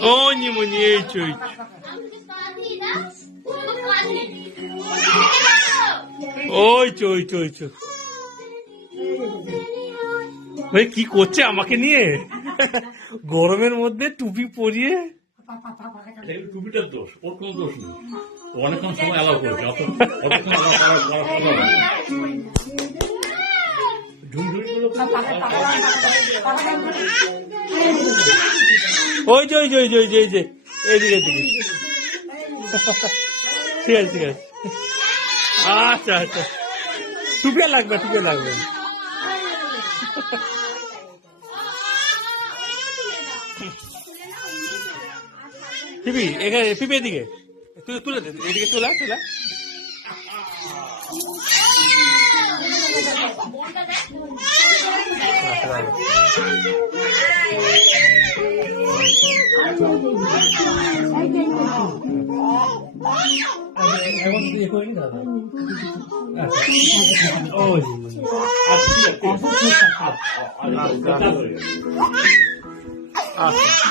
মনি এই চই ওই চই চই চই ওই কি করছে আমাকে নিয়ে গরমের মধ্যে টুপি পরিয়ে। টুপিটার দোষ, ওর কোনো দোষ নেই। অনেকক্ষণ সময় অ্যালাউ করেছে, অতক্ষণ অ্যালাউ করা ওই যে ওই যে ওই যে ওই যে এই যে এইদিকে এদিকে ঠিক আছে ঠিক আছে। আচ্ছা আচ্ছা টুপিয়া লাগবে টুপিয়া লাগবে। পিপি এখানে পিপি এদিকে তুলে দে এদিকে তোলা তোলা। আচ্ছা